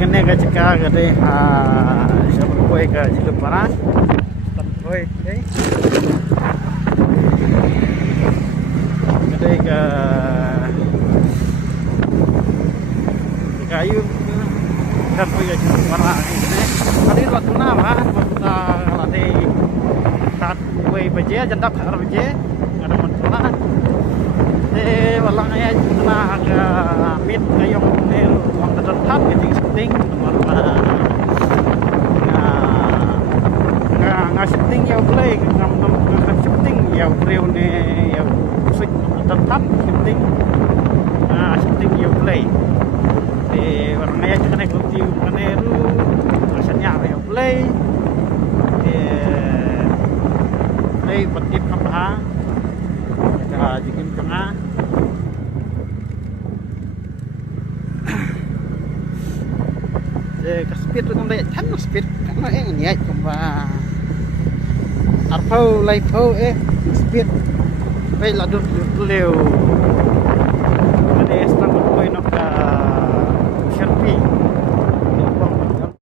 kene ka cika gade ha siapa koi ka jilu paras tan koi gade ka kayu kan koi ka jilu paras ini tadi waktu nama waktu lade tat koi baje jandak har baje ada mentuna walang ay na aga mit ngayong nero ang tatatap iting setting nga setting yaw play nga setting yaw rew ne yaw musik tatatap setting setting yaw play walang ay kane kunti kanero asanya yaw play ay patip kapaha jikim tengah ke speed dengan daya chan speed karena ini ya cuma arpau lai pau speed baik ladur leu